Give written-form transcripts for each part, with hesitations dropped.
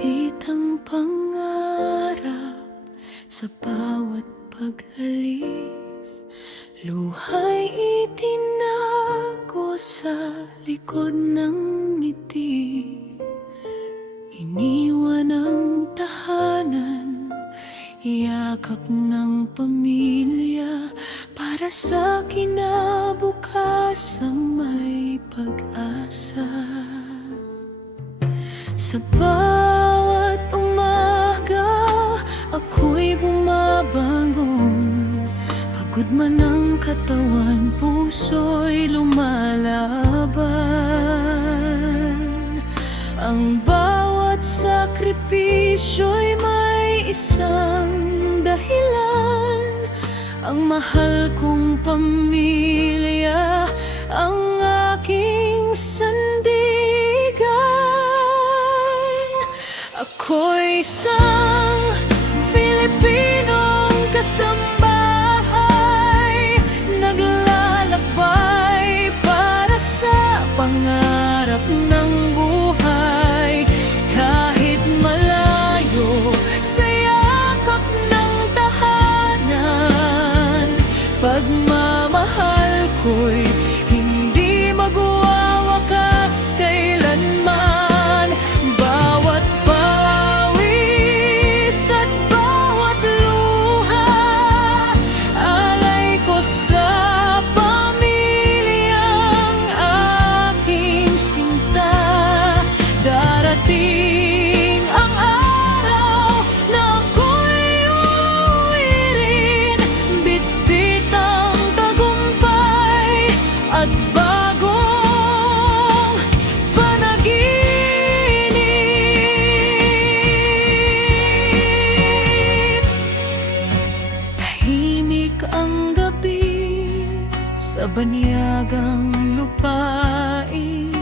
Pilipit ang pangarap sa bawat pag-alis. Luha'y itinago sa likod ng ngiti. Iniwan ang tahanan, yakap ng pamilya, para sa kinabukasang may pag-asa. Sa bawat umaga, ako'y bumabangon. Pagod man ang katawan, puso'y lumalaban. Ang bawat sakripisyo'y may isang dahilan. Ang mahal kong pamilya, ang aking sandigan. Ako'y isang Pilipinong kasambahay, naglalakbay para sa pangarap ng buhay. Kahit malayo sa yakap ng tahanan, pagmamahal ko'y hindi magwawakas kailanman. Bawat pawis at bawat luha, alay ko sa pamilyang aking sinta. Darating ang araw na ako'y uuwi rin, bitbit ang tagumpay at bagong panaginip. Tahimik ang gabi sa banyagang lupain,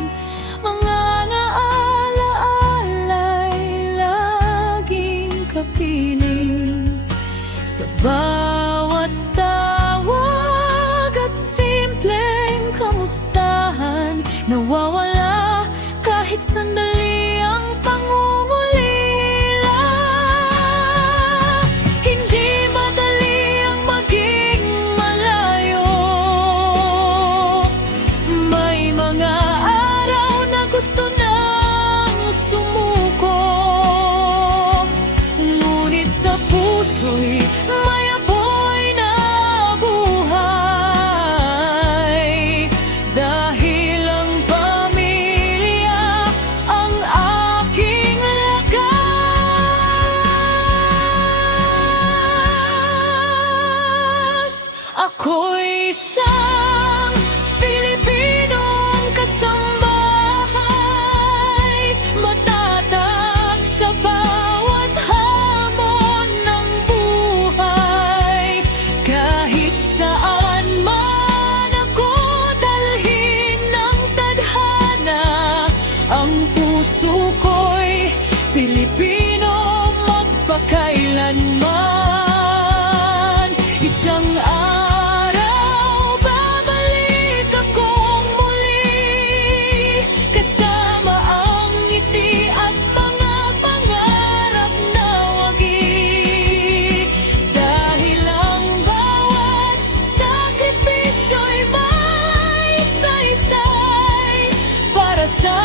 mga naalaala'y laging kapiling. Sa bawat tawag at simpleng kamustahan, nawawala kahit sandali ang pangungulila. Hindi madali ang maging malayo. May mga araw na gusto nang sumuko, ngunit sa puso'y may apoy na buhay. Dahil ang pamilya ang aking lakas. Ako'y isang Pilipinong kasambahay, matatag sa bawat hamon ng buhay. Kahit saan man ako dalhin ng tadhana, ang puso ko'y Pilipino magpakailanman. Isang araw babalik akong muli, kasama ang ngiti at mga pangarap na wagi. Dahil ang bawat sakripisyo'y may saysay para sa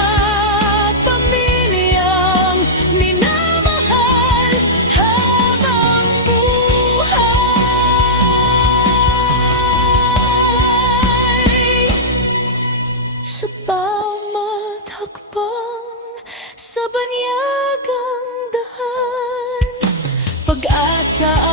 pamilyang minamahal habang buhay. Sa bawat hakbang sa banyagang daan, pag-asa